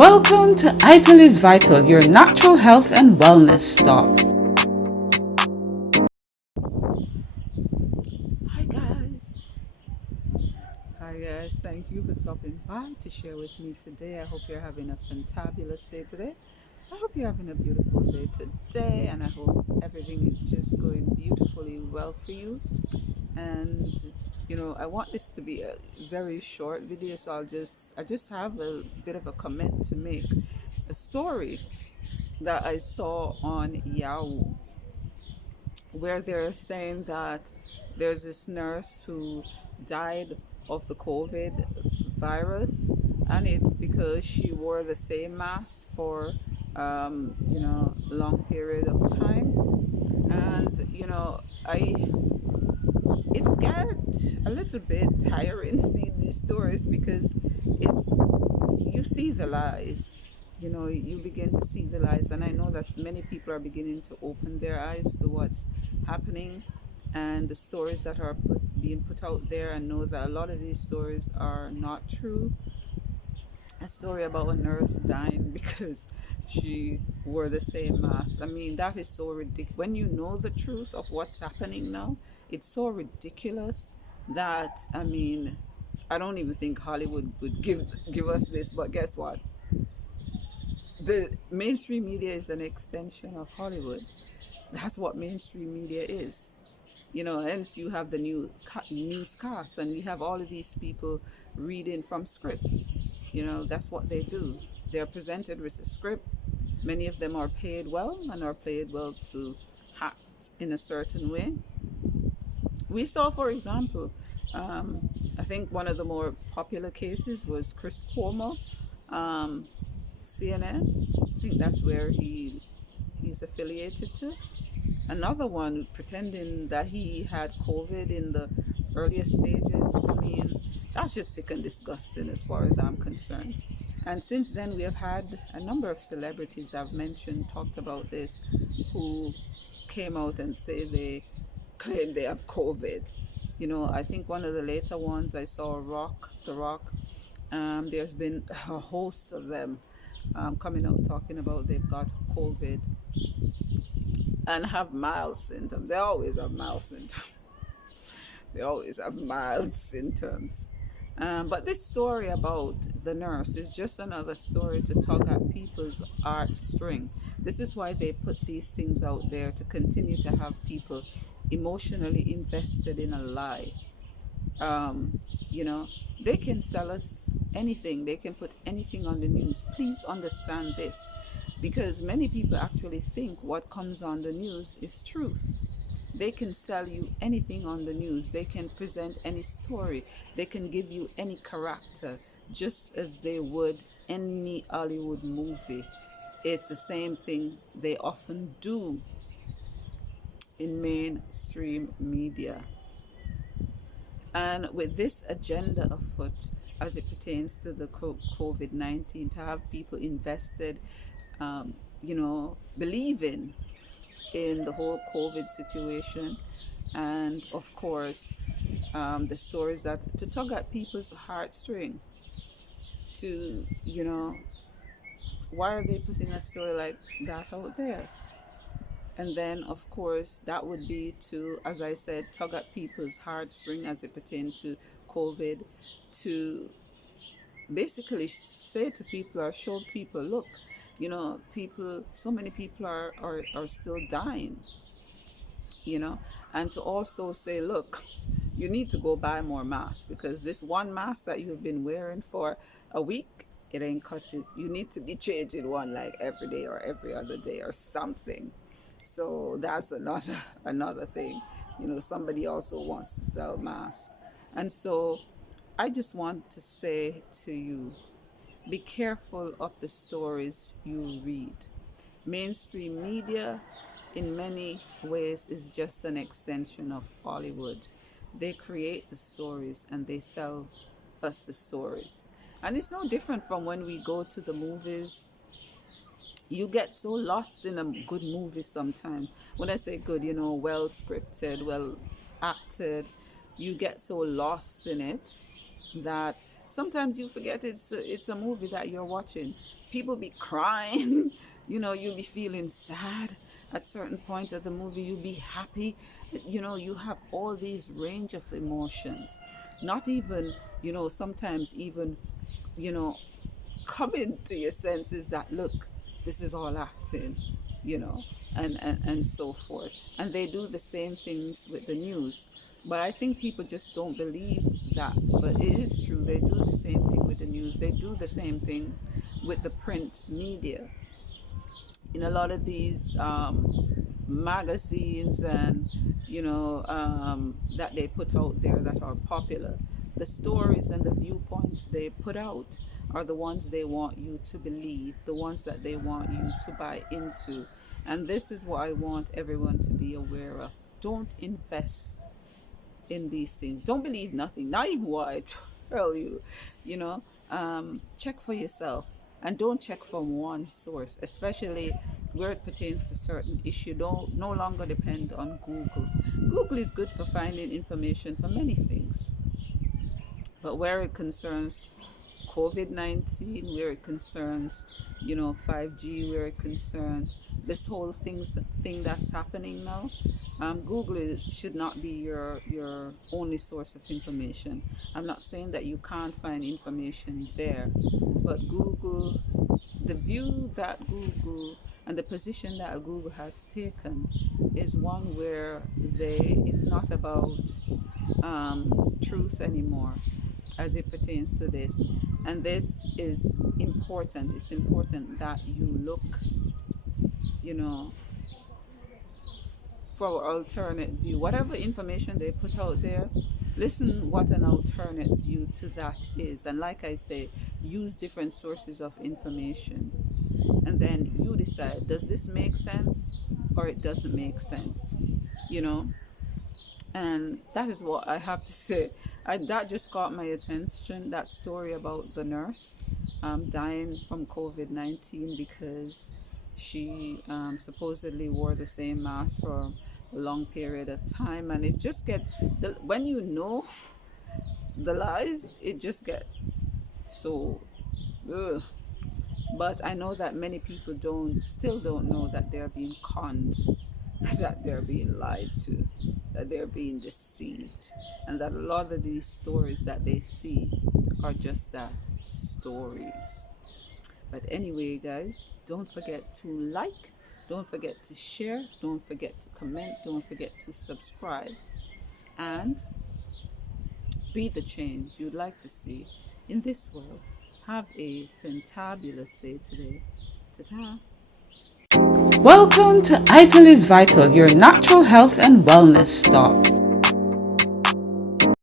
Welcome to Ital is Vital, your natural health and wellness stop. Hi guys. Hi guys, thank you for stopping by to share with me today. I hope you're having a fantabulous day today. I hope you're having a beautiful day today, and I hope everything is just going beautifully well for you. And I want this to be a very short video, so I just have a bit of a comment to make. A story that I saw on Yahoo, where they're saying that there's this nurse who died of the COVID virus, and it's because she wore the same mask for a long period of time. And I it's get a little bit tiring seeing these stories, because it's you see the lies. You begin to see the lies, and I know that many people are beginning to open their eyes to what's happening and the stories that are being put out there, and know that a lot of these stories are not true. A story about a nurse dying because she wore the same mask. I mean, that is so ridiculous. When you know the truth of what's happening now, it's so ridiculous that, I mean, I don't even think Hollywood would give us this. But guess what? The mainstream media is an extension of Hollywood. That's what mainstream media is. Hence you have the newscasts, and we have all of these people reading from script. That's what they do. They're presented with a script. Many of them are paid well, and are paid well to act in a certain way. We saw, for example, I think one of the more popular cases was Chris Cuomo, CNN. I think that's where he's affiliated to. Another one pretending that he had COVID in the earliest stages. I mean, that's just sick and disgusting as far as I'm concerned. And since then, we have had a number of celebrities I've mentioned talked about this, who came out and say they claim they have COVID. I think one of the later ones I saw, The Rock. There's been a host of them coming out talking about they've got COVID and have mild symptoms. They always have mild symptoms. They always have mild symptoms. But this story about the nurse is just another story to tug at people's heartstring. This is why they put these things out there, to continue to have people emotionally invested in a lie. um, you know, they can sell us anything. They can put anything on the news. Please understand this, because many people actually think what comes on the news is truth. They can sell you anything on the news. They can present any story. They can give you any character, just as they would any Hollywood movie. It's the same thing they often do in mainstream media. And with this agenda afoot, as it pertains to the COVID-19, to have people invested, believing in the whole COVID situation, and of course, the stories that to tug at people's heartstring, to, why are they putting a story like that out there? And then, of course, that would be to, as I said, tug at people's heartstring as it pertains to COVID, to basically say to people or show people, look, so many people are still dying, you know, and to also say, look, you need to go buy more masks, because this one mask that you've been wearing for a week, it ain't cut it. You need to be changing one like every day or every other day or something. So that's another thing. Somebody also wants to sell masks. And so I just want to say to you, be careful of the stories you read. Mainstream media, in many ways, is just an extension of Hollywood. They create the stories and they sell us the stories. And it's no different from when we go to the movies. You get so lost in a good movie sometimes. When I say good, well scripted, well acted, you get so lost in it that Sometimes you forget it's a movie that you're watching. People be crying, you'll be feeling sad at certain points of the movie. You'll be happy. You have all these range of emotions. Not even, sometimes even, you know, coming to your senses that, look, this is all acting, you know, and so forth. And they do the same things with the news. But I think people just don't believe that. But it is true. They do the same thing with the news. They do the same thing with the print media. In a lot of these magazines and that they put out there that are popular, the stories and the viewpoints they put out are the ones they want you to believe, the ones that they want you to buy into. And this is what I want everyone to be aware of. Don't invest in these things. Don't believe nothing, not even what I tell you. you know Check for yourself, and don't check from one source, especially where it pertains to certain issue. Don't no longer depend on Google is good for finding information for many things, but where it concerns COVID-19, where it concerns 5G, where it concerns this whole thing that's happening now, Google should not be your only source of information. I'm not saying that you can't find information there, but Google, the view that Google and the position that Google has taken is one where it's not about truth anymore as it pertains to this. And this is important. It's important that you look, you know, for alternate view. Whatever information they put out there, listen what an alternate view to that is. And like I say, use different sources of information. And then you decide, does this make sense or it doesn't make sense? You know? And that is what I have to say. That just caught my attention, that story about the nurse dying from COVID-19 because she supposedly wore the same mask for a long period of time. And it just gets, when you know the lies, it just gets so, ugh. But I know that many people still don't know that they're being conned, that they're being lied to, that they're being deceived, and that a lot of these stories that they see are just that, stories. But anyway, guys, don't forget to like, don't forget to share, don't forget to comment, don't forget to subscribe, and be the change you'd like to see in this world. Have a fantabulous day today. Ta-ta. Welcome to Ital is Vital, your natural health and wellness stop.